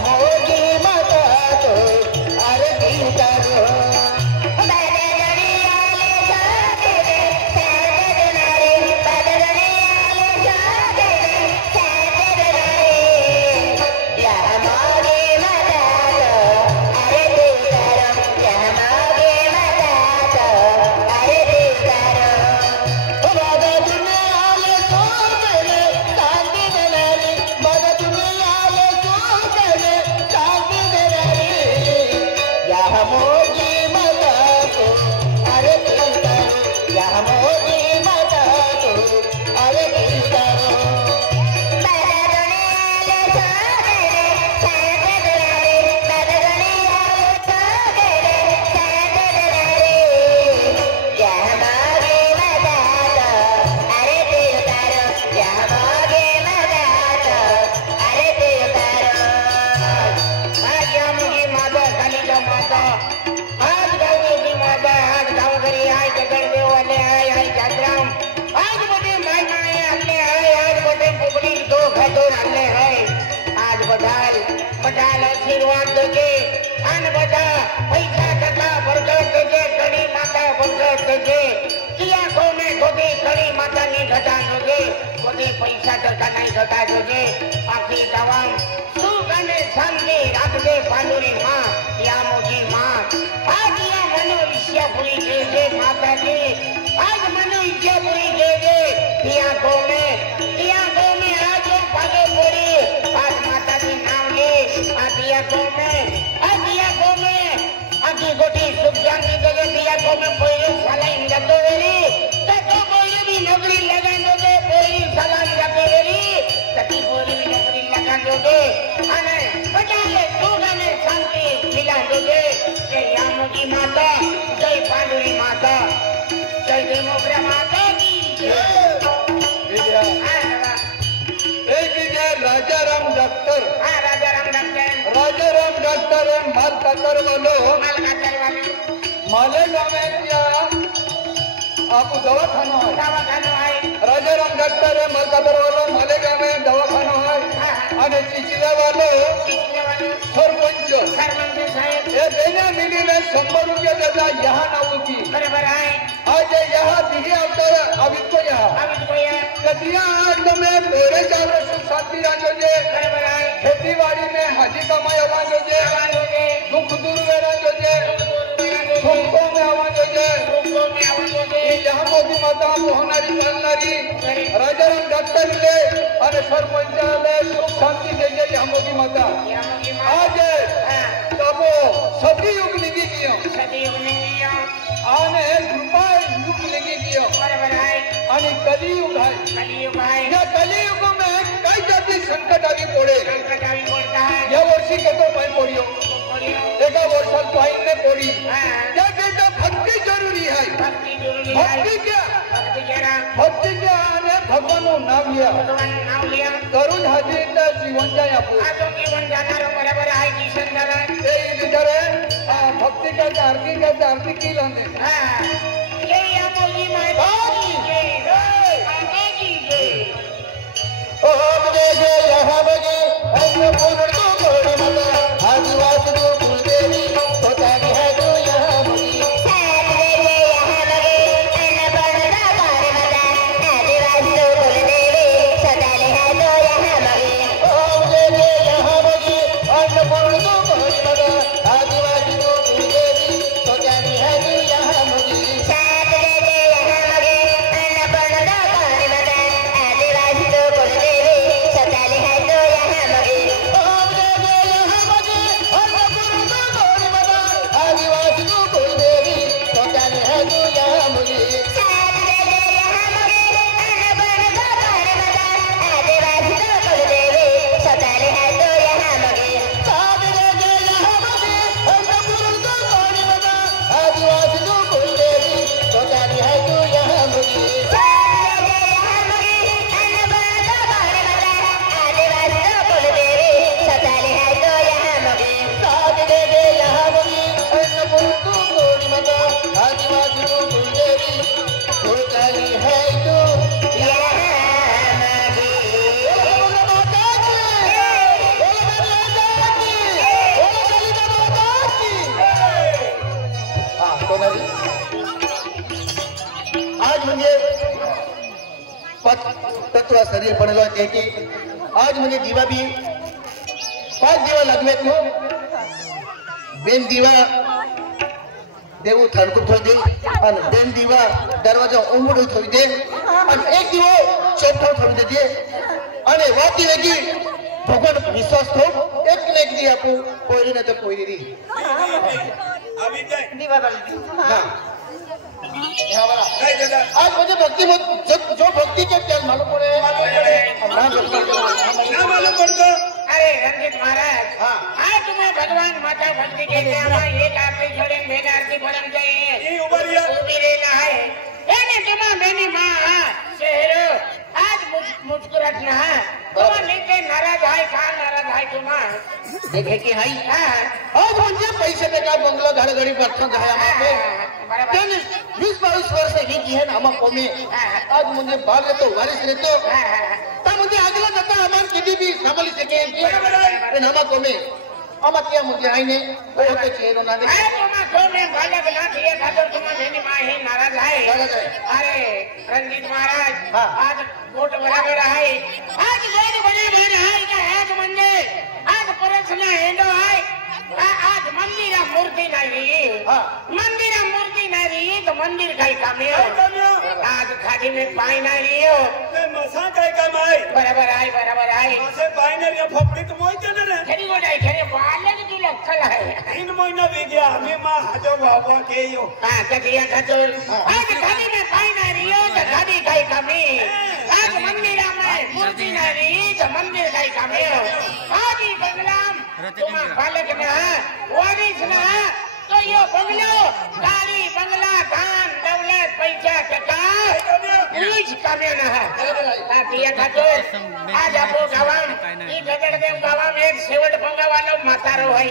मोगी माता तो आरती करो बजाल आशीर्वाद देजे अन बजा पैसा टका बरकत देजे कड़ी माता बरकत देजे किया कोने गोदी कड़ी माता ने घटा दोजे गोदी पैसा टका नहीं घटा दोजे आखी तमाम सुख અને શાંતિ રાખજે પાડુરી માં या मोगी मां आज या मनो इच्छा पूरी देजे माताजी आज मनो इच्छा पूरी देजे किया कोने आज पागे पूरी आज माताजी नाम ले आदिया को में आदि गोटी सुख शांति देजे दिया को में कोई सलाई लगो वेरी तो कोई भी नौकरी लगा दोगे कोई सलाई लगो वेरी तकी कोई भी नौकरी लगा दोगे अने बजाले सुगने शांति मिला दोगे जय यामोगी माता जय पांडुरी माता जय देमोग्रा माता की जय राजाराम डॉक्टर राजाराम डॉक्टर माल कातर वालो मालेगांव में क्या आपको दवाखाना है राजाराम डॉक्टर माल कातर वालो मालेगांव में दवाखाना है અને चिचिला वालो सरपंच ये देना मिली ने 100 रुपया देता यहाँ ना होगी बराबर है आज यहाँ दिखे आता अभी तो यहाँ कतिया आज तो मैं मेरे जानो सुख शांति राजो जे बराबर है खेती बाड़ी में हाजी कमाई आवाजो जे दुख दूर में राजो जे सुखों में आवाजो जे ये यहाँ मोदी माता होनारी पालनारी राजाराम डॉक्टर ले और सरपंच ले सुख शांति देजे यहाँ मोदी माता आज तबो सती युग लिखी किया आने कृपा युग लिखी किया आणि कलियुग है या कलियुग में कई जाती संकट आवी पड़े या वर्षी के तो पाई पड़ियो एका वर्षात पाई ने पड़ी या बेटा भक्ति जरूरी है भक्ति क्या आने भगवान नाम लिया तरुण हाजिर जीवन जाए आपको जीवन जाना बराबर है किशन दादा बिचारे भक्ति का आरती की लाने जय यामोगी माता की जय माता की जय ओम जय जय यहाँ बगे अन्नपूर्ण तो गोरी माता आदिवासी तो कुलदेवी होता है तो यहाँ बगे Oh तत्व शरीर पड़ेलो है कि आज मुझे दीवा भी 5 दीवा लगवे तो बेन दीवा देवू थानकु थोई दे और बेन दीवा दरवाजा उमड़ थोई दे और एक दीवो चौथा थोई दे अरे वाती लगी भगवान विश्वास थो एक ने एक दी आपको कोई नहीं तो कोई नहीं अभी क्या दीवा वाली हां आज मुझे भक्ति जो भक्ति के क्या मालूम पड़े ना मालूम पड़ता। अरे रंजित महाराज आज तुम्हें भगवान माता भक्ति के एक आरती छोड़े मेन आरती परम चाहिए ये उबरिया उभी रहना है एने तुम्हां मेनी मां शहरो आज मुस्कुरात ना तुम्हां नीचे नाराज है का नाराज है तुम्हां देखे कि हाई आज मुझे पैसे पे का बंगला घर घड़ी बैठा है हमारे बराबर 20-22 वर्ष से की है ना को में आज मुझे बाल तो वारिस रहते तब मुझे अगला दत्ता हमारे किसी भी संभाल सके इन हमा को में हमा क्या मुझे आई ने वो तो चेहरो ना दे तुम्हां को में बालक ना दिए खातर तुम्हां मेनी मां ही नाराज है अरे रंजित महाराज आज वोट बराबर है आज वेद बने बने है का एक मंदिर आज प्रश्न हेंडो है आज मंदिर मूर्ति नहीं मंदिर मूर्ति नहीं तो मंदिर कई कामे आज खादी में पाई नहीं हो मसा काय कमाई बराबर है मसे बाइनर या फपड़ी तो मोय चले रे खरी गोडाई खरे बालक जो लखल है 3 महीना भी गया हमें मां हाजो बाबा के यो कटिया खतोल आज खादी में पाई नहीं हो तो खादी कई कामे आज मंदिर में मूर्ति नहीं तो मंदिर कई कामे आज बंगला तुम बालक ना वारिस ना तो यो बंगलो गाड़ी बंगला धान दौलत पैसा टका कुछ कामे ना है दिया खातो आज आपो गावाम ई गदड़ देव गावाम एक सेवट पंगा वालो मातारो है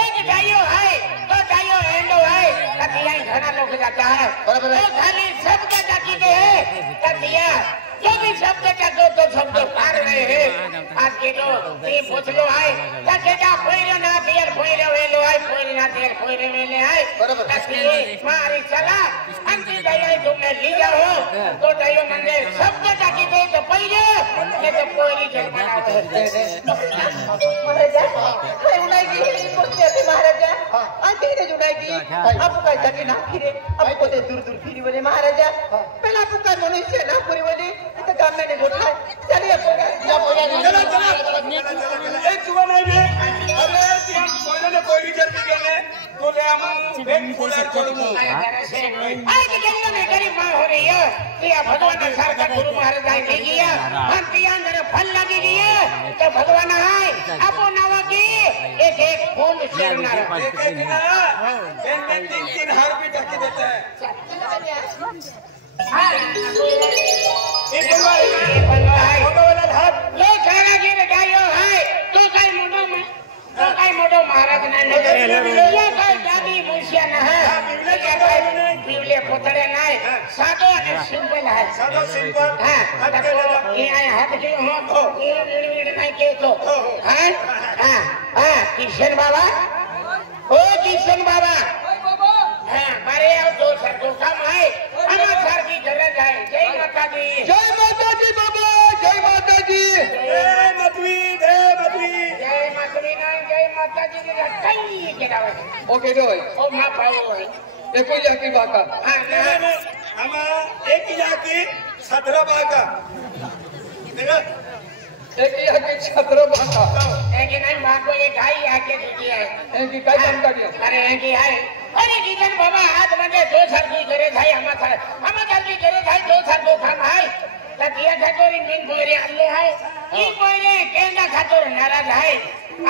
एक गायो है तो गायो एंडो है कतिया घना लोग जाता है तो खाली सब के जाती के है कतिया जो भी शब्द का दो शब्द पार रहे हैं आज के जो ये पूछलो है ताकि जा कोई ना दियर कोई वेलो है कोई ना दियर कोई वेले है असली मारी चला अंति दया तुमने लिया हो तो दयो मंगे शब्द का की दे तो पहिले ये तो कोई जन्म ना महाराजा है उनाई पूछते थे महाराजा आ तेरे जुड़ाई अब का जाके ना फिरे अब को दूर दूर फिरी बोले महाराजा पहला पुकार मनुष्य ना पूरी बोले तो काम में नहीं बोलता चलिए एक जुआ नहीं रे अरे तिहां कोई ना कोई विचार के ने तो ले हम बेट पुलार करू आज जन्म में गरीब मां हो रही है ये भगवान सर का गुरु महाराज ने की किया हम तिहां मेरे फल लगी दिए तो भगवान है अपो नवा की एक फूल शेर ना एक दिन में 3 हार भी ढक देता है एक फोटो वाला भाग ये खाना गिर गायो है तो कई मोटो महाराज ने ये कई दादी मुसिया न है ये कई बिवले पोतड़े नहीं सादो और सिंपल है सादो सिंपल हां ये आए हाथ के हो ये नहीं के तो हां किशन बाबा ओ किशन बाबा अरे अब दो सर को कम है हमारे सर की जरूरत है जय माता दी बाबा जय माता जी जय मतवी जय माता जी के कई गिरावे ओके दो ओ मां पाओ है एको जाकी बाका हम एक ही जाकी 17 बाका देखो एक ही आके 17 बाका एक नहीं मां को ये गाय आके दी है एक ही काय काम करियो अरे एक ही है अरे किशन बाबा आज मुझे 2 सर की करे भाई हमारा की करे भाई 2 सर को काम है तकिया खातोरी मीन बोरे आले है ई बोरे केंदा खातोर नाराज है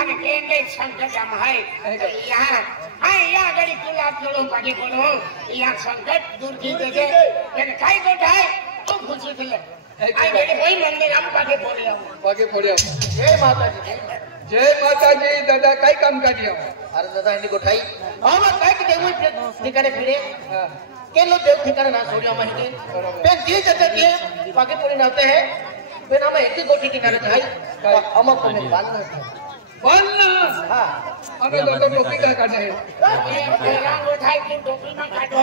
અને કેંદે સંકટ આમ है यहाँ यहाँ गड़ी तुला तुलो पाके बोलो यहाँ संकट दूर की दे दे मैंने खाई तो खाए तो खुशी थी आई गड़ी कोई मंदिर हम पाके बोले जय माता जी दादा काय काम करियो अरे दादा इनी कोठाई हम काय के देव ठिकाने फिरे के लो देव ठिकाने ना छोड़ियो मन के पे जी जते के पाके पूरी नाते हैं फिर हम एक ही गोठी किनारे जाई हम को में बाल हां અમે તો ટોપી કા કાઢે રંગ ઉઠાઈ की टोपी में काटो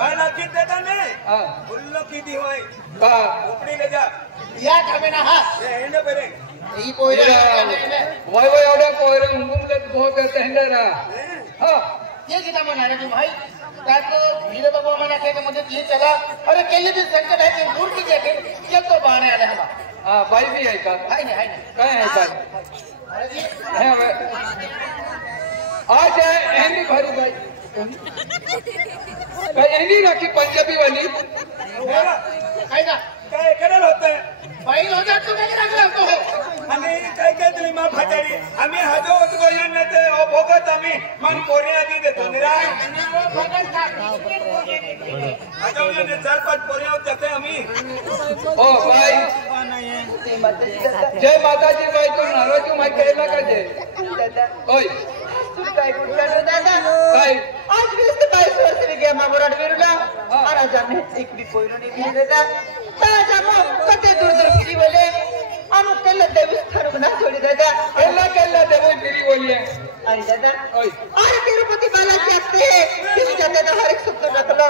मला किती देता ने હા फुल्लो किती होय का उपडी ले जा या थांबे ना हा ए हेंडे बेरे ही पोयरा वाय वाय एवढ्या पोयरे हुंगुमले बहुत हेंडरा हा ये किता म्हणाले तू भाई काय तो वीरे बाबा मला के मुझे ये चला अरे केले भी संकट है कि दूर की देखे ये तो बाहर आले हम हा बाई बी आहे का हाय नहीं काय आहे का अरे जी है वे आज है एंडी भारी भाई काय एंडी राखी पंजाबी वाली हाय ना काय करल होते बैल हो जात तू काय लागला तो आम्ही काय काय दिली मा फाटाडी आम्ही हजो होत गोयन ने ते ओ भोगत आम्ही मन पोरे आधी देतो निराय हजो ने 4-5 पोरे होत जाते आम्ही ओ भाई जय माताजी भाई तू नाराज माई केला का जे ओय काय गुडला दादा काय आज 22 वर्ष मी गया मागोराड वेरुला आणि आज आम्ही एक बी पोयरो नाही दिले दादा ताजा मग कते दूर दूर गिरी बोले आम्ही केला देवस्थान बना थोडी दादा केला देवो गिरी बोलिए अरे दादा ओय अरे तिरुपति बालाजी आते तिथे जाते ना हर एक शब्द रखला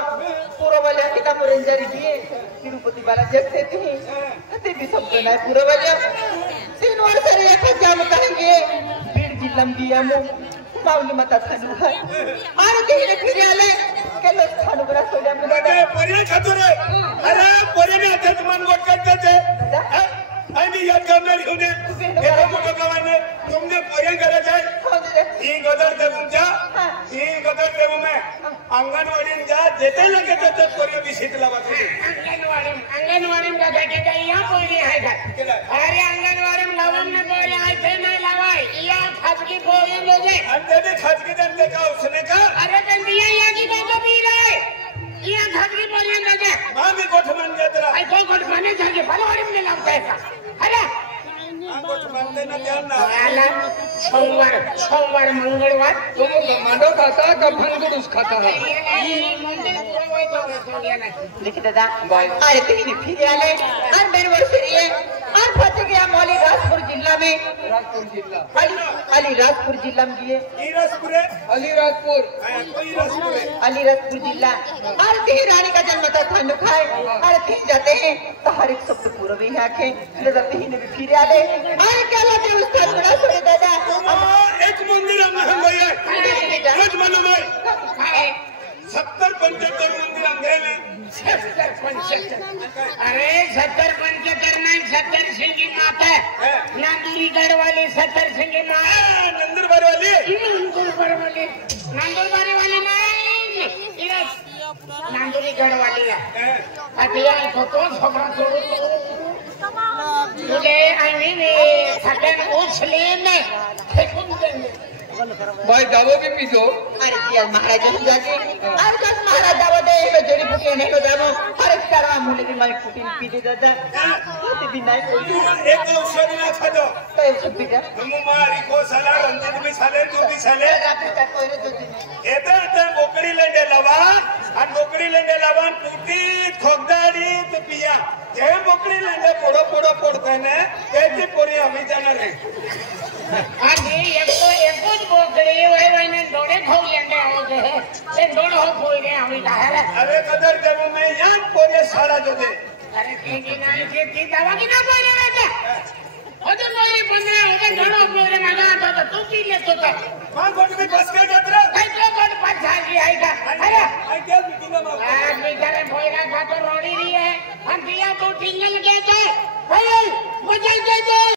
पूरा वाले किता मुरंजारी दिए तिरुपति बालाजी आते थे ते भी शब्द नाही पूरा वाले 3 वर्ष रे एक जाम करेंगे बीड जिल्हा दिया मु माऊली माता थानू है अरे तिने फिर आले केलो थानू बरा सोड्या ते पोरे खातो रे अरे पोरे ने हातात मन गोट करते आम्ही या करणार घेऊन हे मोठं गावाने तुमने पोरे करत आहे ही गदर देऊन जा ही गदर देऊ मैं अंगणवाडी जा देते लगे तो पोरे विषित लावा अंगणवाडी का काय काय या पोरी आहे का अरे अंगणवाडी लावून ने पोरी आहे ते नाही लावाय या खाजगी पोरी लोगे अंदर भी खाजगी धंधे का उसने का अरे पण दिया या की बाबा पी रहे या खाजगी पोरी लोगे मां भी गोठ मान गया तेरा आई कोई कोट बने जाके फलवारी में लावता है अरे गोठ मानते ना ध्यान ना आला सोमवार मंगळवार तुम मांडो खाता का भंगुरुस खाता है लेकिन दादा अरे तिने फिर आले और मेरे वर्ष रे और फंस गया मौली राजपुर जिला में राजपुर जिला अलीराजपुर जिला में गए ईरसपुरे अलीराजपुर कोई रसपुरे अलीराजपुर जिला और ती रानी का जन्म था थानू खाए और ती जाते हैं तो हर एक शब्द पूरा भी आखे दादा तिने भी फिर आले अरे क्या लाते उस्ताद बड़ा छोड़े दादा एक मंदिर हम भैया रोज मानो भाई 70-75 मंदिर हम गए 70-75 अरे 70-75 नहीं 70 सिंगी माता नांदुरीगढ़ वाली 70 सिंगी माता नंदुरबार वाली नांदुरबारी वाली नहीं नांदुरीगढ़ वाली है अतिया तो छोकरा छोड़ो तुझे आईने सटन उछले में फेंकूं देंगे भाई दावो भी पीजो अरे जी महाराज जाके और जब महाराज दावा दे तो जोड़ी फुटे नहीं तो दावो हर एक तरह मुले की माई फुटी पी दे दादा तो भी नहीं कोई एक औषध ना खादो तो सब पीटा तुम मारी को साला रंजित भी साले तू भी साले रात का कोई दो दिन येते आता बोकडी लेंडे लावा आणि बोकडी लेंडे लावा टूटी खोगदाडी तो पिया जे बोकडी लेंडे पोडो पोडताय ना त्याची पोरी आम्ही जाणार आहे आगे एक बोकड़ी वही डोड़े खोल लेंगे से डोड़ हो खोल गए हमें कहा अरे कदर देव में याद पोरे सारा जो दे अरे की नहीं की दवा की ना बोले बेटा ओदे कोई बंदे ओदे डोड़ो बोले मगा तो तू पी ले तो मां गोट में बस के गतरा कई तो कोट पछा की आएगा अरे आई क्या मीटिंग में आज बेचारे भोईरा का तो रोड़ी रही है हम दिया तो टिंगल के तो भाई मजा दे दे